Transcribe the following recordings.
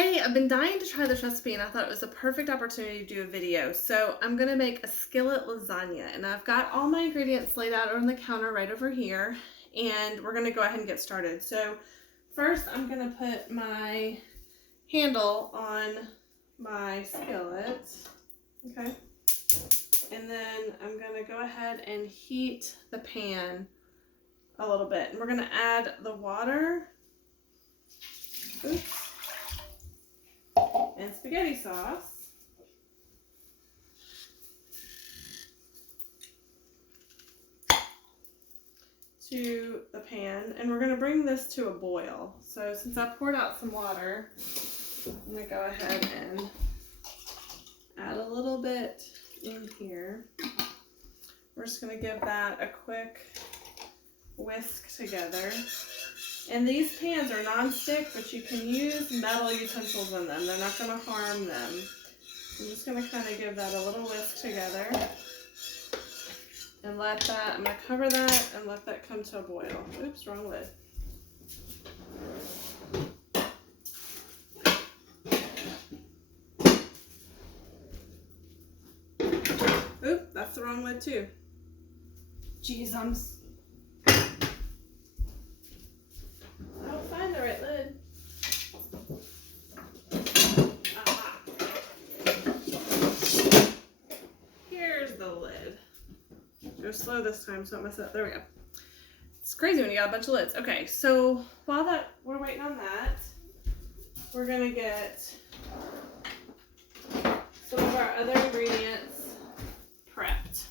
Hey, I've been dying to try this recipe and I thought it was a perfect opportunity to do a video. So I'm going to make a skillet lasagna and I've got all my ingredients laid out on the counter right over here and we're going to go ahead and get started. So first I'm going to put my handle on my skillet, okay? And then I'm going to go ahead and heat the pan a little bit. And we're going to add the water. Oops. And spaghetti sauce. To the pan, and we're going to bring this to a boil. So since I poured out some water, I'm going to go ahead and add a little bit in here. We're just going to give that a quick whisk together. And these pans are non-stick, but you can use metal utensils in them. They're not going to harm them. I'm just going to kind of give that a little whisk together. And let that, I'm going to cover that and let that come to a boil. Oops, wrong lid. Oop, that's the wrong lid too. Jeez, I don't find the right lid. Aha. Here's the lid. Go slow this time so I don't mess it up. There we go. It's crazy when you got a bunch of lids. Okay, so while we're waiting on that, we're gonna get some of our other ingredients prepped.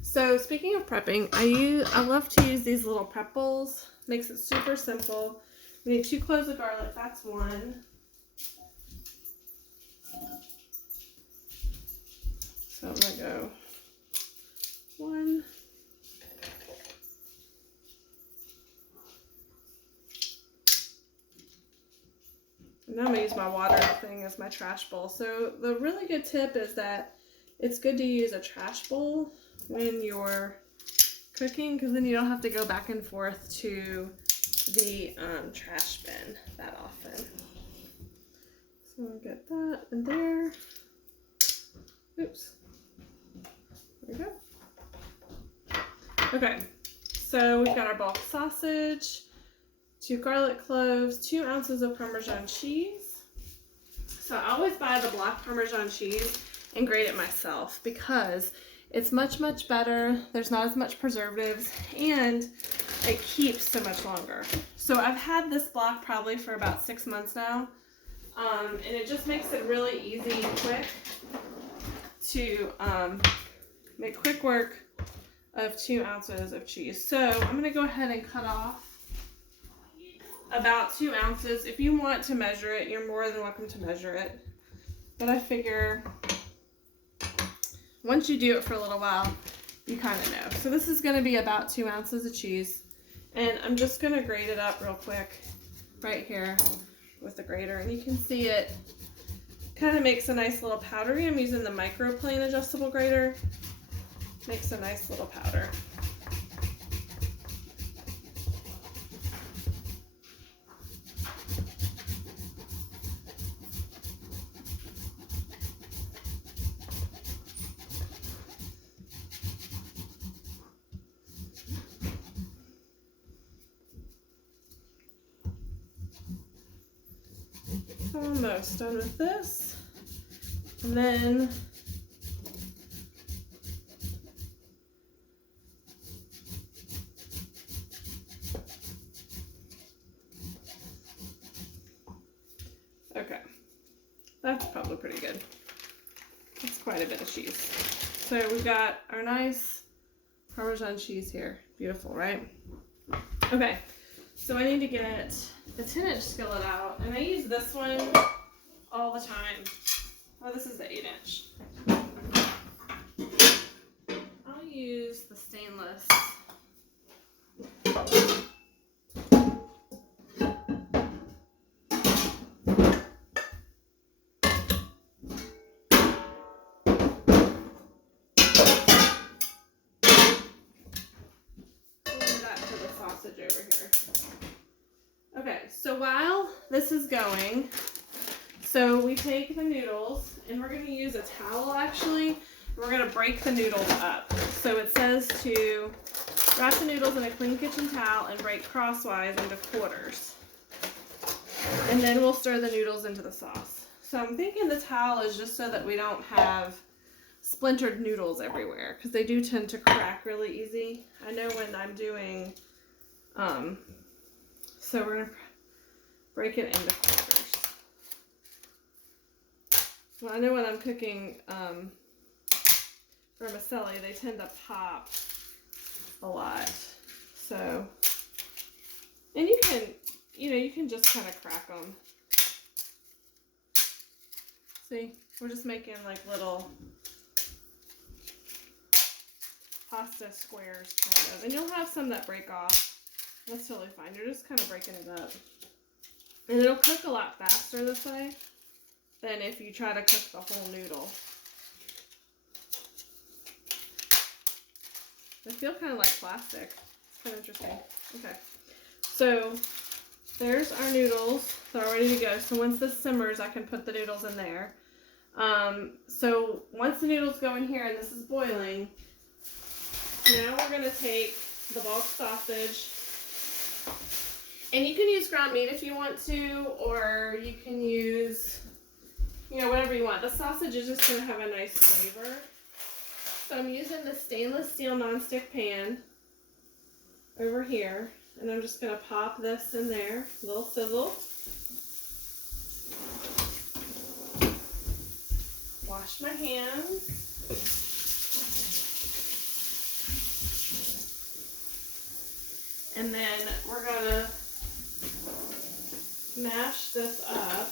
So speaking of prepping, I love to use these little prep bowls. Makes it super simple. We need 2 cloves of garlic. That's 1. So I'm gonna go 1. And now I'm gonna use my water thing as my trash bowl. So the really good tip is that it's good to use a trash bowl when you're cooking, because then you don't have to go back and forth to the trash bin that often. So we'll get that in there. Oops. There we go. Okay, so we've got our bulk sausage, 2 garlic cloves, 2 ounces of Parmesan cheese. So I always buy the block Parmesan cheese and grate it myself because it's much, much better. There's not as much preservatives and it keeps so much longer. So I've had this block probably for about 6 months now. And it just makes it really easy and quick to make quick work of 2 ounces of cheese. So I'm going to go ahead and cut off about 2 ounces. If you want to measure it, you're more than welcome to measure it. But I figure once you do it for a little while, you kind of know. So this is going to be about 2 ounces of cheese. And I'm just going to grate it up real quick right here with the grater. And you can see it kind of makes a nice little powdery. I'm using the microplane adjustable grater. Makes a nice little powder. Almost done with this. And then okay, that's probably pretty good. That's quite a bit of cheese. So we've got our nice Parmesan cheese here. Beautiful, right? Okay, so I need to get the 10-inch skillet out, and I use this one all the time. Oh, this is the 8-inch. I'll use the stainless. Over here. Okay, so while this is going, so we take the noodles, and we're going to use a towel actually. We're going to break the noodles up. So it says to wrap the noodles in a clean kitchen towel and break crosswise into quarters. And then we'll stir the noodles into the sauce. So I'm thinking the towel is just so that we don't have splintered noodles everywhere, because they do tend to crack really easy. I know when I'm doing, so we're going to break it into quarters. Well, I know when I'm cooking vermicelli, they tend to pop a lot. So, and you can, you can just kind of crack them. See, we're just making like little pasta squares kind of. And you'll have some that break off. That's totally fine. You're just kind of breaking it up. And it'll cook a lot faster this way than if you try to cook the whole noodle. They feel kind of like plastic. It's kind of interesting. Okay. So there's our noodles. They're all ready to go. So once this simmers, I can put the noodles in there. So once the noodles go in here and this is boiling, now we're going to take the bulk sausage. And you can use ground meat if you want to, or you can use, whatever you want. The sausage is just going to have a nice flavor. So I'm using the stainless steel nonstick pan over here, and I'm just going to pop this in there, a little sizzle. Wash my hands. And then we're going to mash this up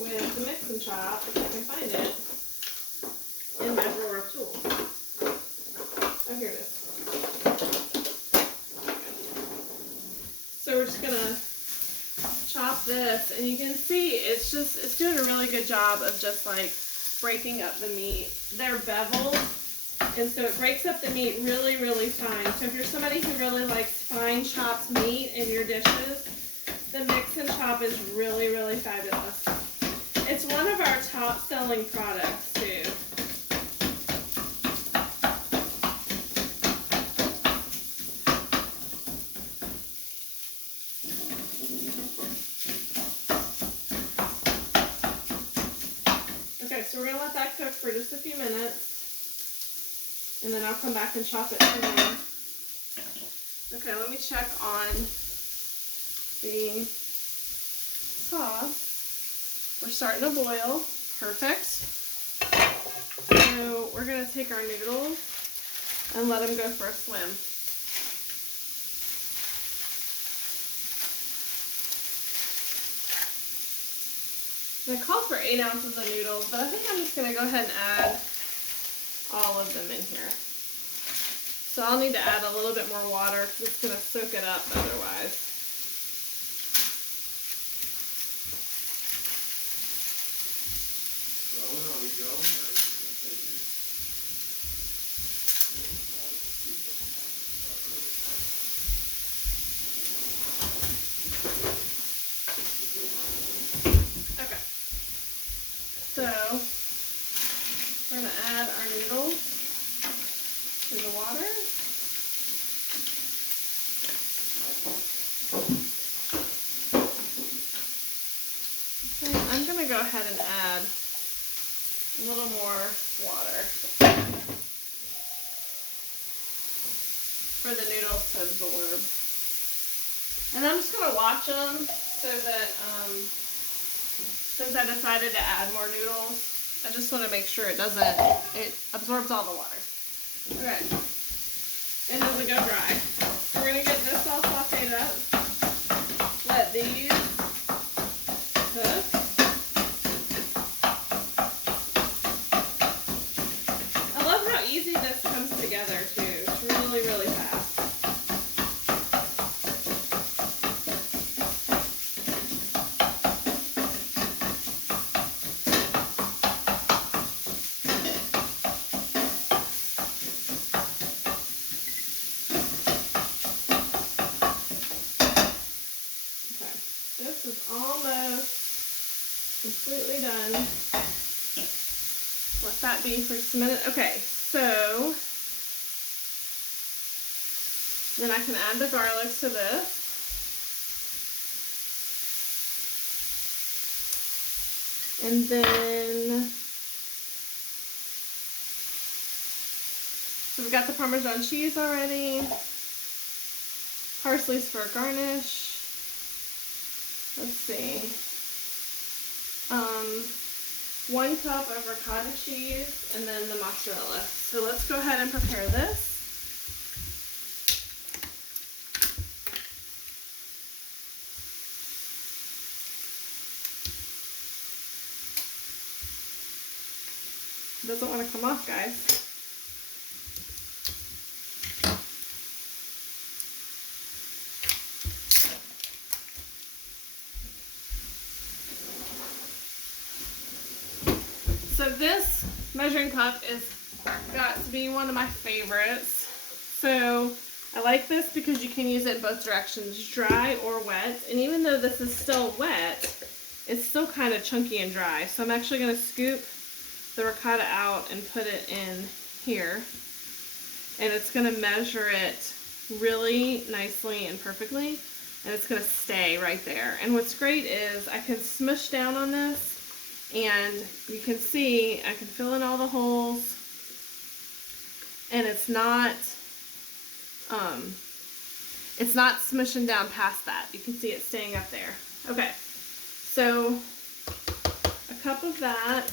with the mix and chop, if I can find it, in my drawer of tools. Oh, here it is. So we're just going to chop this, and you can see it's doing a really good job of just like breaking up the meat. They're beveled, and so it breaks up the meat really, really fine. So if you're somebody who really likes fine chopped meat in your dishes, the mix and chop is really, really fabulous. It's one of our top selling products too. Okay, so we're going to let that cook for just a few minutes, and then I'll come back and chop it some more. Okay, let me check on the sauce. We're starting to boil. Perfect. So we're going to take our noodles and let them go for a swim. They call for 8 ounces of noodles, but I think I'm just going to go ahead and add all of them in here. So I'll need to add a little bit more water because it's going to soak it up otherwise. So, we're going to add our noodles to the water. Okay, I'm going to go ahead and add a little more water for the noodles to absorb. And I'm just going to watch them so that, since I decided to add more noodles, I just want to make sure it absorbs all the water. Okay. It doesn't go dry. So we're going to get this all sauteed up. Let these cook. I love how easy this comes together too. It's really, really fast. this is almost completely done. Let that be for just a minute. Okay, so then I can add the garlic to this. And then, so we've got the Parmesan cheese already. Parsley's for a garnish. Let's see. 1 cup of ricotta cheese and then the mozzarella. So let's go ahead and prepare this. It doesn't want to come off, guys. So this measuring cup is got to be one of my favorites. So I like this because you can use it in both directions, dry or wet. And even though this is still wet, it's still kind of chunky and dry. So I'm actually going to scoop the ricotta out and put it in here. And it's going to measure it really nicely and perfectly. And it's going to stay right there. And what's great is I can smush down on this. And you can see I can fill in all the holes, and it's not smushing down past that. You can see it staying up there. Okay, so a cup of that,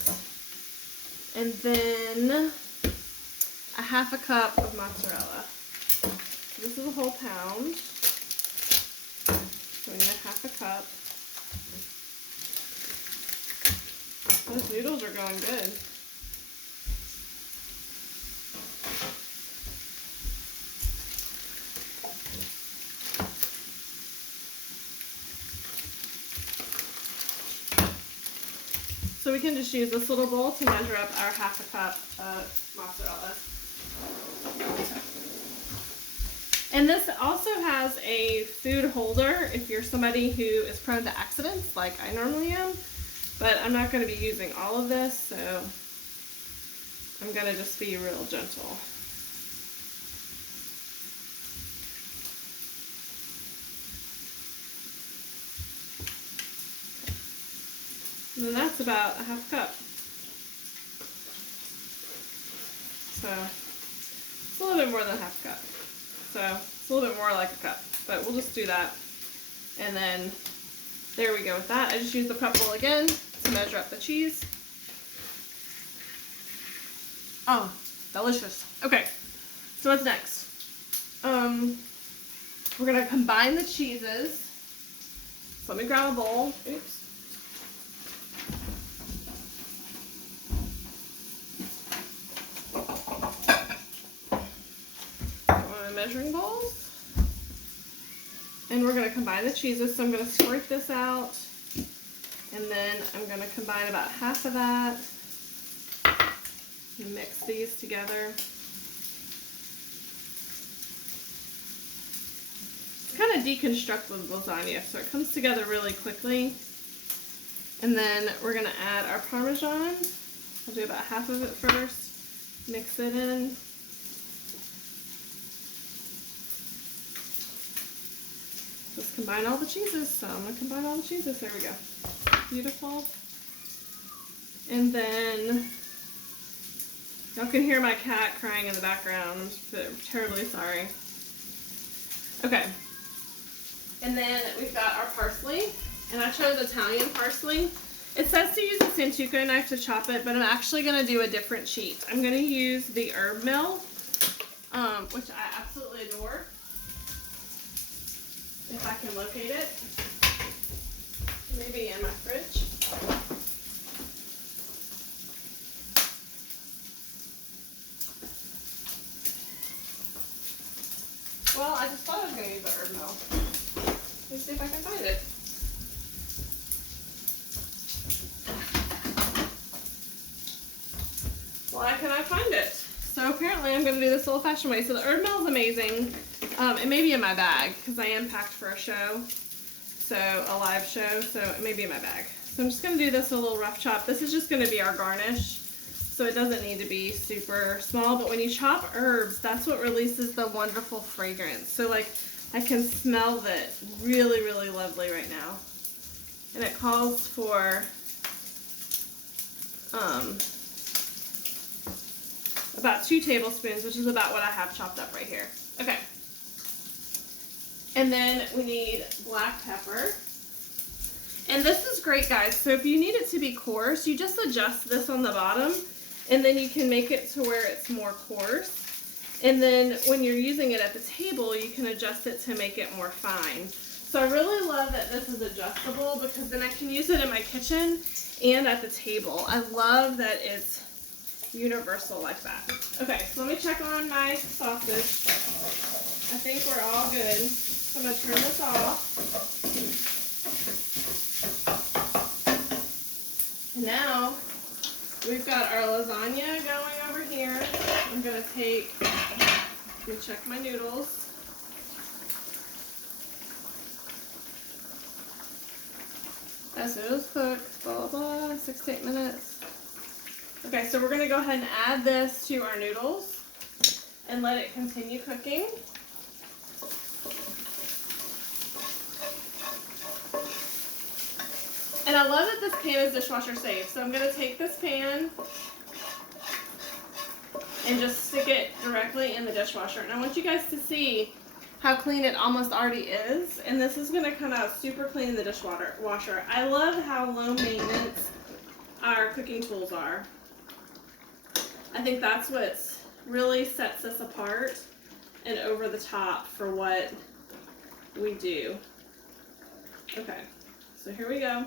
and then a 1/2 cup of mozzarella. This is a whole pound, so we need a 1/2 cup. Those noodles are going good. So we can just use this little bowl to measure up our 1/2 cup of mozzarella. And this also has a food holder if you're somebody who is prone to accidents like I normally am. But I'm not going to be using all of this, so I'm going to just be real gentle. And then that's about a 1/2 cup. So it's a little bit more than a 1/2 cup. So it's a little bit more like a cup, but we'll just do that. And then there we go with that. I just used the cup bowl again to measure up the cheese. Oh, delicious. Okay, so what's next? We're gonna combine the cheeses. So let me grab a bowl. Oops. One of my measuring bowls. And we're gonna combine the cheeses. So I'm gonna squirt this out. And then I'm going to combine about 1/2 of that and mix these together. It's kind of deconstructed lasagna, so it comes together really quickly. And then we're going to add our Parmesan. I'll do about 1/2 of it first. Mix it in. Let's combine all the cheeses. So I'm going to combine all the cheeses. There we go. Beautiful. And then y'all can hear my cat crying in the background. I'm terribly sorry. Okay. And then we've got our parsley. And I chose Italian parsley. It says to use a Santuco knife to chop it, but I'm actually going to do a different cheat. I'm going to use the herb mill, which I absolutely adore. If I can locate it. Maybe in my fridge. Well, I just thought I was going to use the herb mill. Let's see if I can find it. Why can I find it? So apparently I'm going to do this old-fashioned way. So the herb mill is amazing. It may be in my bag because I am packed for a show. so a live show, so it may be in my bag. So I'm just going to do this a little rough chop. This is just going to be our garnish, so it doesn't need to be super small, but when you chop herbs, that's what releases the wonderful fragrance. So like I can smell it really, really lovely right now. And it calls for about 2 tablespoons, which is about what I have chopped up right here. Okay. And then we need black pepper. And this is great, guys. So if you need it to be coarse, you just adjust this on the bottom, and then you can make it to where it's more coarse. And then when you're using it at the table, you can adjust it to make it more fine. So I really love that this is adjustable, because then I can use it in my kitchen and at the table. I love that it's universal like that. Okay, so let me check on my sausage. I think we're all good. So I'm going to turn this off. And now we've got our lasagna going over here. I'm going to check my noodles. As noodles cook, blah, blah, blah, 6 to 8 minutes. Okay, so we're going to go ahead and add this to our noodles and let it continue cooking. And I love that this pan is dishwasher safe. So I'm going to take this pan and just stick it directly in the dishwasher. And I want you guys to see how clean it almost already is. And this is going to come out super clean in the dishwasher. I love how low maintenance our cooking tools are. I think that's what really sets us apart and over the top for what we do. Okay, so here we go.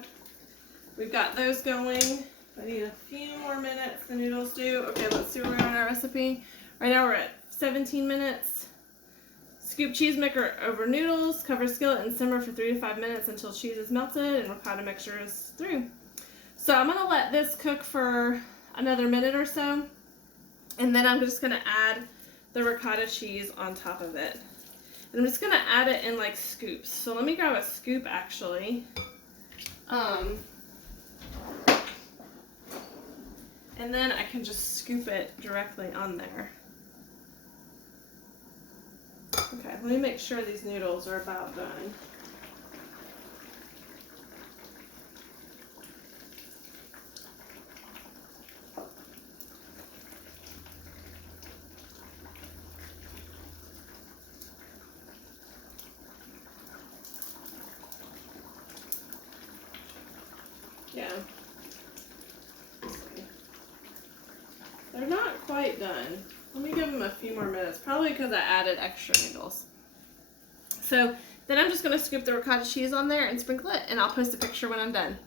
We've got those going. I need a few more minutes, the noodles do. Okay, let's see where we are in our recipe. Right now we're at 17 minutes. Scoop cheese maker over noodles, cover skillet and simmer for 3 to 5 minutes until cheese is melted and ricotta mixture is through. So I'm gonna let this cook for another minute or so, and then I'm just gonna add the ricotta cheese on top of it. And I'm just gonna add it in like scoops. So let me grab a scoop actually. And then I can just scoop it directly on there. Okay, let me make sure these noodles are about done. Yeah. They're not quite done. Let me give them a few more minutes, probably because I added extra noodles. So then I'm just going to scoop the ricotta cheese on there and sprinkle it, and I'll post a picture when I'm done.